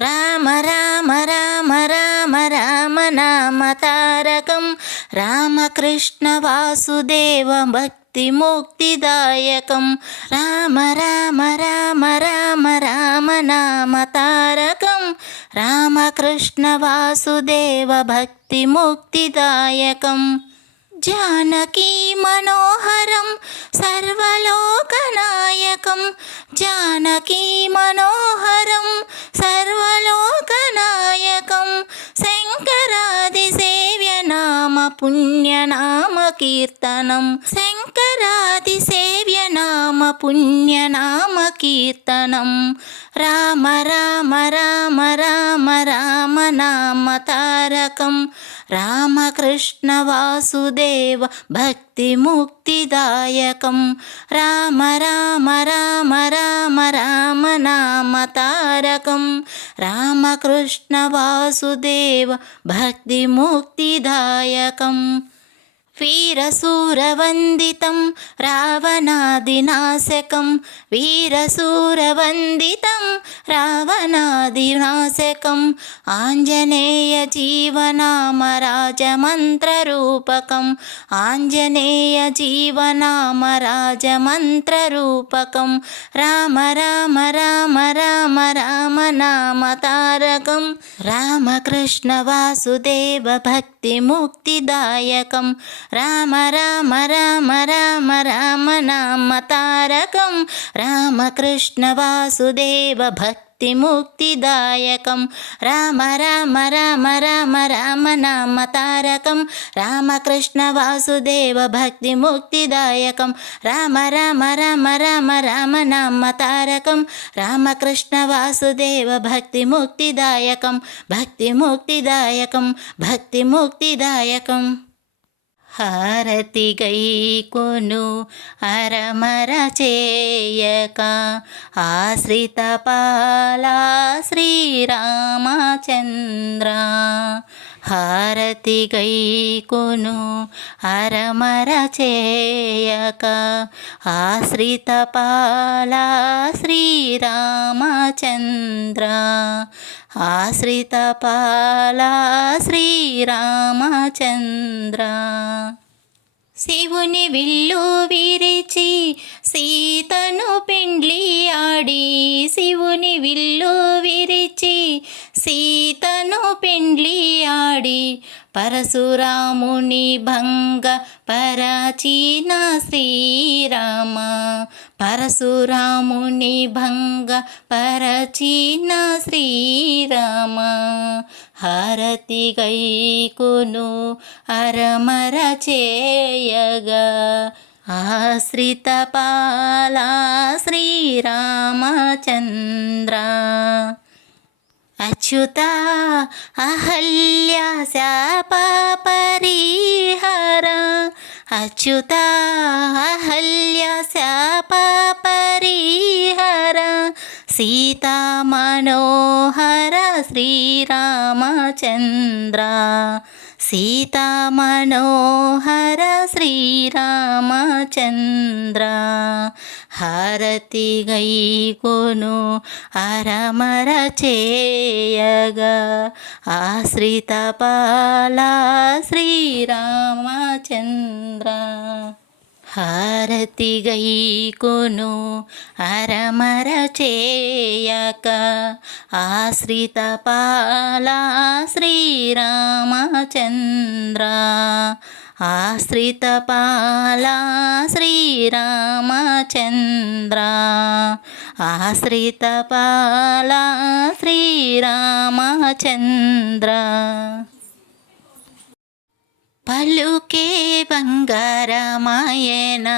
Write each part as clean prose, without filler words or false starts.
రామ రామ రామ రామ రామ నామ తారకం రామకృష్ణ వాసుదేవ భక్తి ముక్తిదాయకం రామ రామ రామ రామ రామ నామ తారకం రామకృష్ణ వాసుదేవ భక్తి ముక్తిదాయకం జానకీ మనోహరం సర్వలోకనాయకం జానకీ మనోహరం సర్వలోకనాయకం శంకరాది సేవ్య నామ పుణ్యనామ కీర్తనం శంకరాది సేవ్య నామ పుణ్యనామ కీర్తనం రామ రామ రామ రామ రామ నామ తారకం రామకృష్ణ వాసుదేవ భక్తి ముక్తిదాయకం రామ రామ రామ రామ రామ నామ తారకం రామకృష్ణ వాసుదేవ భక్తి ముక్తిదాయకం వీరశూరవందితం రావణాదినాశకం వీరశూరవందితం రావణాదినాశకం ఆంజనేయ జీవనామ రాజమంత్రరూపకం ఆంజనేయ జీవనామ రాజమంత్రరూపకం రామ రామ రామ రామ రామ నామ తారకం రామకృష్ణ వాసుదేవ భక్తి ముక్తిదాయకం రామ రామ రామ రామ రామ నామ తారకం రామకృష్ణ వాసుదేవ భక్తి ముక్తిదాయకం రామ రామ రామ రామ రామ నామ తారకం రామకృష్ణ వాసుదేవ భక్తి ముక్తిదాయకం రామ రామ రామ రామ రామ నామ తారకం రామకృష్ణ వాసుదేవ భక్తి ముక్తిదాయకం భక్తి ముక్తిదాయకం భక్తి ముక్తిదాయకం హారతి గైకొను అరమర చేయక ఆశ్రిత పాలా శ్రీరామచంద్ర హారతి గైకొను అరమర చేయక ఆశ్రిత పాలా శ్రీరామచంద్ర ఆశ్రిత పాలా శ్రీరామచంద్ర శివుని విల్లు విరిచి సీతను పెండ్లి ఆడి శివుని విల్లు విరిచి సీతను పెండ్లి ఆడి పరశురాముని భంగ పరాచిన శ్రీరామ పరశురాముని భంగ పరచిన శ్రీరామ హారతి గైకొను అరమర చేయగా ఆశ్రిత పాలా శ్రీరామచంద్ర అచ్యుత అహల్య శాప పరిహార అచ్యుత అహల్య శాప పరిహార సీతా మనోహర శ్రీరామచంద్ర సీతా మనోహర శ్రీరామచంద్ర హారతి గైకొను అరమర చేయగా ఆశ్రిత పాలా శ్రీరామచంద్ర హారతి గైకొను అరమర చేయక ఆశ్రిత పాలా శ్రీరామచంద్ర ఆశ్రిత పాలా శ్రీరామచంద్ర ఆశ్రిత పాలా శ్రీరామచంద్ర పలుకే బంగారమాయన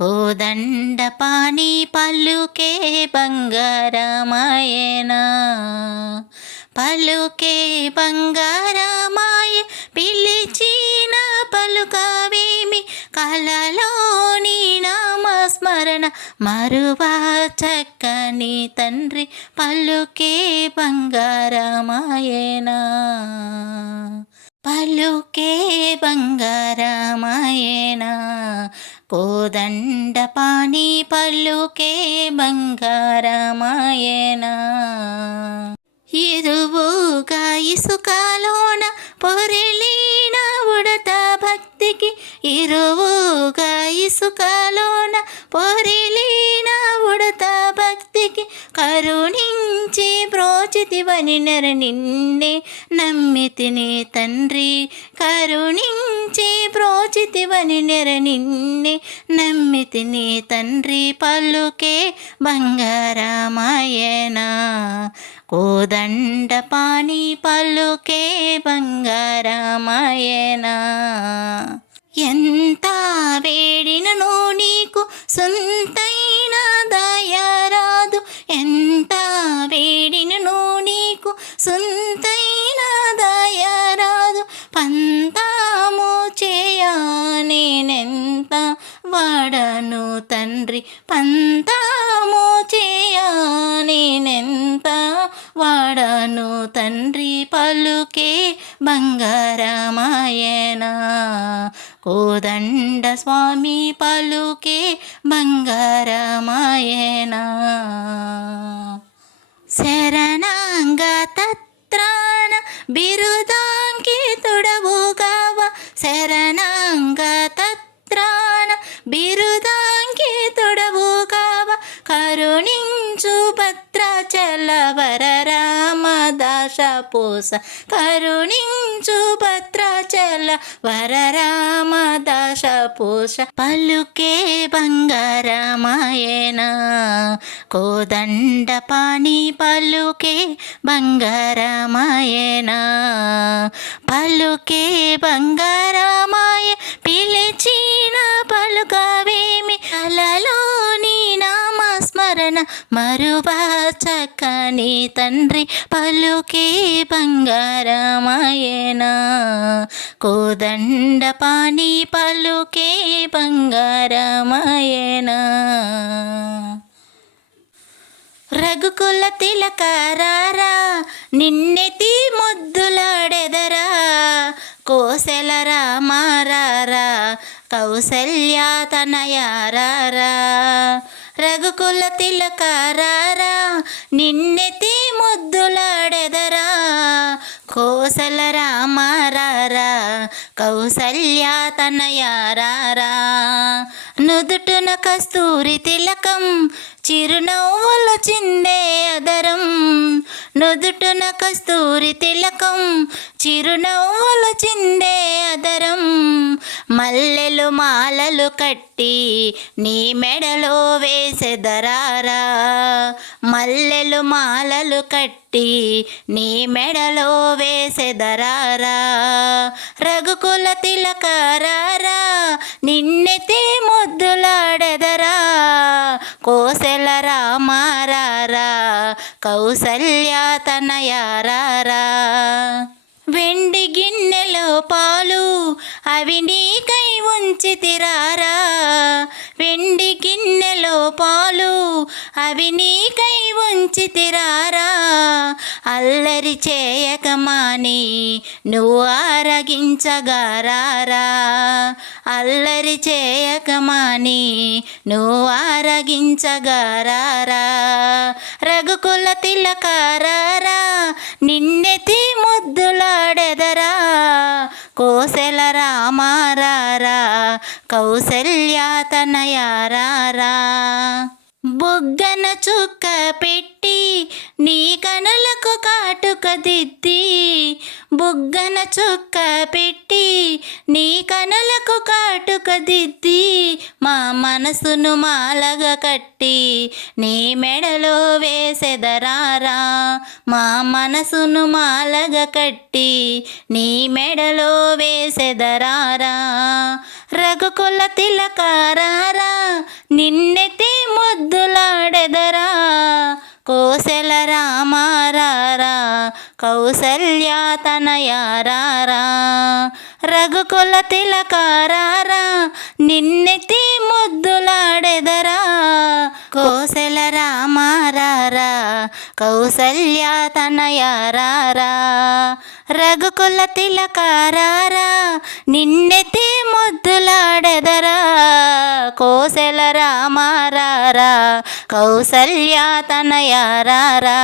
కోదండపాణి పలుకే బంగారమాయన పలుకే బంగారమాయ పిలిచిన పలుకవేమి కలలోని నామస్మరణ మరువా చక్కని తండ్రి పలుకే బంగారమాయన పలుకే బంగారమాయన కోదండపాణి పలుకే బంగారమాయన ఇరువుగా ఇసుకలోన పొరిలిన ఉడత భక్తికి, ఇరువుగా ఇసుకలోన పొరిలిన ఉడత భక్తికి, కరుణించి బ్రోచితివని నెర నిన్నే నమ్మితిని తండ్రి, కరుణించి బ్రోచితివని నెర నిన్నే నమ్మితిని తండ్రి. పలుకే బంగారమాయన కోదండపాణి, పలుకే బంగారమాయన. ఎంత వేడినను నీకు సొంతైన దయరాదు, ఎంత వేడినను నీకు సొంతైన దయరాదు. పంతాము చేయా నేనెంత వాడను తండ్రి, పంతాము చేయా నేనెంత వాడను తండ్రి. పలుకే బంగారమాయన కోదండ స్వామి, పలుకే బంగారమాయన. శరణాంగతత్రాణ బిరుదాంకితుడవుగావ, శరణాంగతత్రాణ బిరుదాంకితుడవుగావ. కరుణించు భద్రాచల వరరామదాస పూస, కరుణించు భద్రాచల వరరామదాస పూస. పలుకే బంగారమాయన కోదండపాణి, పలుకే బంగారమాయన. పలుకే బంగారమాయ పిలిచిన పలుకవేమి, అలలోని నామస్మరణ మరువా చక్కని తండ్రి. పలుకే బంగారమాయన కోదండపాణి, పలుకే బంగారమాయన. రఘుకుల తిలకరారా నిన్నెతి ముద్దులాడెదరా, కోసెల రామారారా కౌసల్యా తనయారారా. రఘుకుల తిలకరారా నిన్నెతి ముద్దులాడెదరా, కోసల రామారారా కౌసల్యా తనయారారా. నుదుటున కస్తూరి తిలకం చిరునవ్వులు చిందే అదరం, నుదుటున కస్తూరి తిలకం చిరునవ్వులు చిందే అదరం. మల్లెలు మాలలు కట్టి నీ మెడలో వేసెదరారా, మల్లెలు మాలలు కట్టి నీ మెడలో వేసెదరారా. రఘుకుల తిలకరారా నిన్నెతి ముద్దులాడెదరా, కోసెల రామారారా కౌసల్యా తనయారారా. వెండి గిన్నెలో పాలు అవి నీకై ఉంచితిరారా, వెండి గిన్నెలో పాలు అవి నీకై ఉంచితిరారా. అల్లరి చేయకమాని నువ్వు ఆరగించగారారా, అల్లరి చేయకమాని నువ్వు ఆరగించగారారా. రఘుకుల తిలకరారా నిన్నెతి ముద్దులాడెదరా, కోసెల రామారారా కౌసల్యా తనయారారా. బుగ్గన చుక్క పెట్టి నీ కనులకు కాటుక దిద్ది, బుగ్గన చుక్క పెట్టి నీ కనులకు కాటుక దిద్ది. మా మనసును మాలగా కట్టి నీ మెడలో వేసెదరారా, మా మనసును మాలగా కట్టి నీ మెడలో వేసెదరారా. రఘుకుల తిలకరారా నిన్నెతి ముద్దులాడెదరా, కోసెల రామారారా కౌసల్యా తనయారారా. రఘుకుల తిలకరారా నిన్నెతి ముద్దులాడెదరా, కోసెల రామారారా కౌసల్యా తనయారారా. రఘుకుల తిలకరారా నిన్నెతి ముద్దులాడెదరా, కోసెల రామారారా కౌసల్యా తనయారారా.